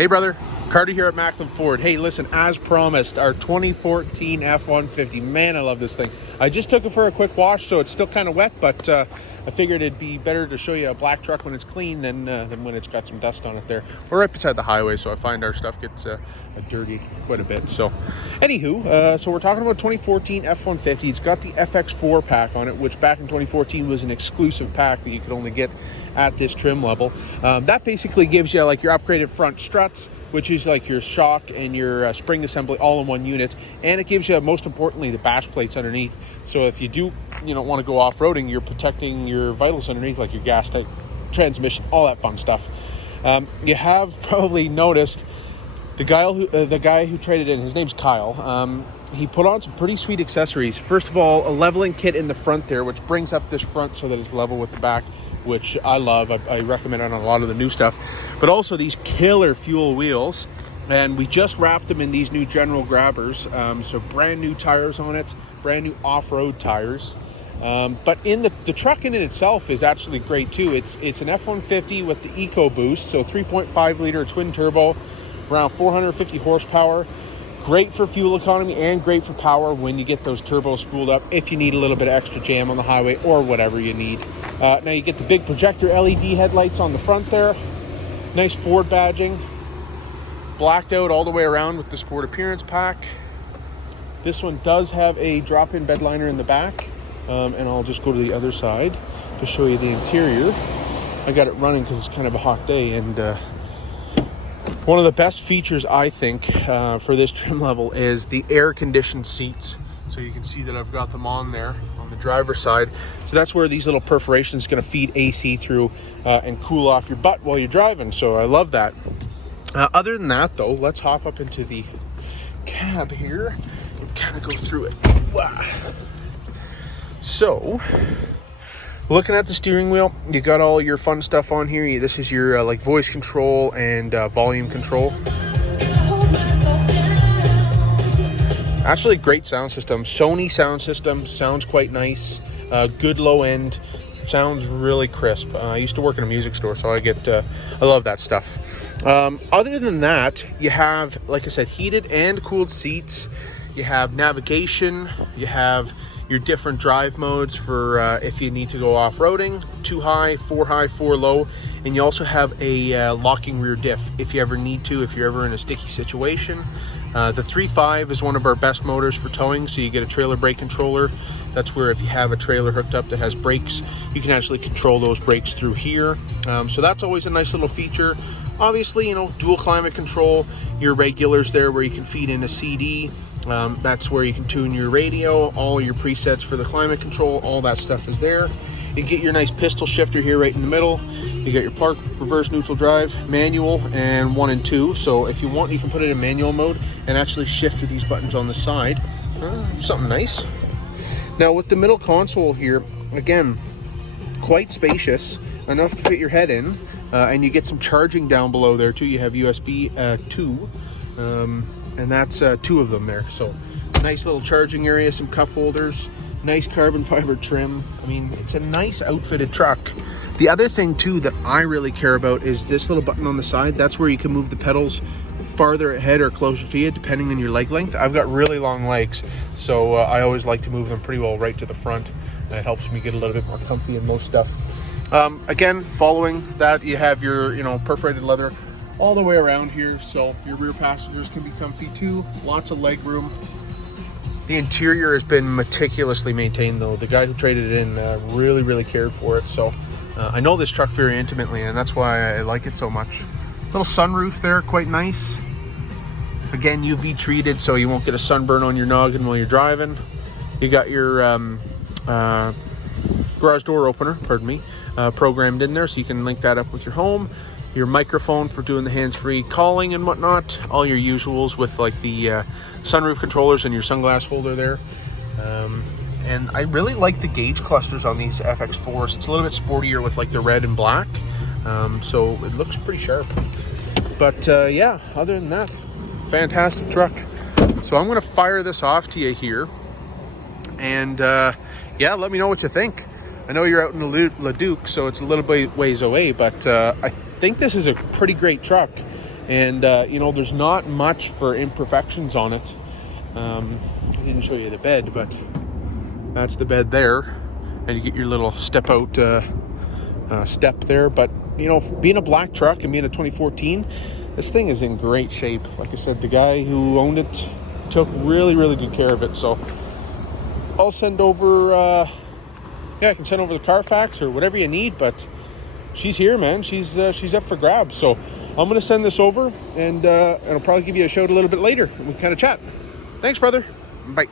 Hey brother, Carter here at Macklin Ford. Hey, listen, as promised, our 2014 F-150. Man, I love this thing. I just took it for a quick wash, so it's still kind of wet, but I figured it'd be better to show you a black truck when it's clean than when it's got some dust on it there. We're right beside the highway, so I find our stuff gets dirty quite a bit. So, anywho, so we're talking about 2014 F-150. It's got the FX4 pack on it, which back in 2014 was an exclusive pack that you could only get at this trim level. That basically gives you like your upgraded front struts, which is like your shock and your spring assembly all in one unit, and it gives you, most importantly, the bash plates underneath. So if you do, want to go off-roading, you're protecting your vitals underneath, like your gas tank, transmission, all that fun stuff. You have probably noticed the guy who traded in. His name's Kyle. He put on some pretty sweet accessories. First of all, a leveling kit in the front there, which brings up this front so that it's level with the back, which I love. I recommend it on a lot of the new stuff. But also these killer fuel wheels, and we just wrapped them in these new General Grabbers. So brand new tires on it, brand new off-road tires. But in the truck in itself is actually great too. It's an F-150 with the EcoBoost, so 3.5 liter twin turbo, around 450 horsepower. Great for fuel economy and great for power when you get those turbos spooled up, if you need a little bit of extra jam on the highway or whatever you need. Now you get the big projector LED headlights on the front there. Nice Ford badging. Blacked out all the way around with the Sport Appearance pack. This one does have a drop-in bed liner in the back. And I'll just go to the other side to show you the interior. I got it running because it's kind of a hot day, and one of the best features, I think, for this trim level is the air-conditioned seats. So you can see that I've got them on there on the driver's side. So that's where these little perforations going to feed AC through and cool off your butt while you're driving. So I love that. Other than that, though, let's hop up into the cab here and kind of go through it. Wow. So, looking at the steering wheel, you got all your fun stuff on here. This is your like voice control and volume control. Actually, great sound system. Sony sound system, sounds quite nice. Good low end, sounds really crisp. I used to work in a music store, so I love that stuff. Other than that, you have, like I said, heated and cooled seats. You have navigation. You have your different drive modes for if you need to go off-roading, 2 high, 4 low, and you also have a locking rear diff if you ever need to, if you're ever in a sticky situation. The 3.5 is one of our best motors for towing, so you get a trailer brake controller. That's where if you have a trailer hooked up that has brakes, you can actually control those brakes through here. So that's always a nice little feature. Obviously, dual climate control, your regulars there where you can feed in a CD. That's where you can tune your radio, all your presets for the climate control, all that stuff is there. You get your nice pistol shifter here right in the middle. You got your park, reverse, neutral drive, manual, and 1 and 2. So if you want, you can put it in manual mode and actually shift with these buttons on the side. Something nice. Now with the middle console here, again, quite spacious, enough to fit your head in. And you get some charging down below there too. You have USB 2. And that's 2 of them there. So nice little charging area, some cup holders, nice carbon fiber trim. I mean, it's a nice outfitted truck. The other thing too that I really care about is this little button on the side. That's where you can move the pedals farther ahead or closer to you depending on your leg length. I've got really long legs, so I always like to move them pretty well right to the front. It helps me get a little bit more comfy in most stuff. Again, following that, you have your perforated leather all the way around here, so your rear passengers can be comfy too. Lots of leg room. The interior has been meticulously maintained though. The guy who traded it in really cared for it. So I know this truck very intimately, and that's why I like it so much. Little sunroof there, quite nice. Again, UV treated, so you won't get a sunburn on your noggin while you're driving. You got your garage door opener, programmed in there, so you can link that up with your home. Your microphone for doing the hands-free calling and whatnot, all your usuals with like the sunroof controllers and your sunglass holder there. And I really like the gauge clusters on these FX4s. It's a little bit sportier with like the red and black, so it looks pretty sharp. But yeah, other than that, fantastic truck. So I'm gonna fire this off to you here, and yeah, let me know what you think. I know you're out in Leduc, so it's a little bit ways away, but I think this is a pretty great truck. And you know, there's not much for imperfections on it. I didn't show you the bed, but that's the bed there, and you get your little step out step there. But you know, being a black truck and being a 2014, this thing is in great shape. Like I said, the guy who owned it took really good care of it. So I'll send over I can send over the Carfax or whatever you need, but she's here, man. She's up for grabs. So I'm gonna send this over, and I'll probably give you a shout a little bit later and we can kind of chat. Thanks, brother. Bye.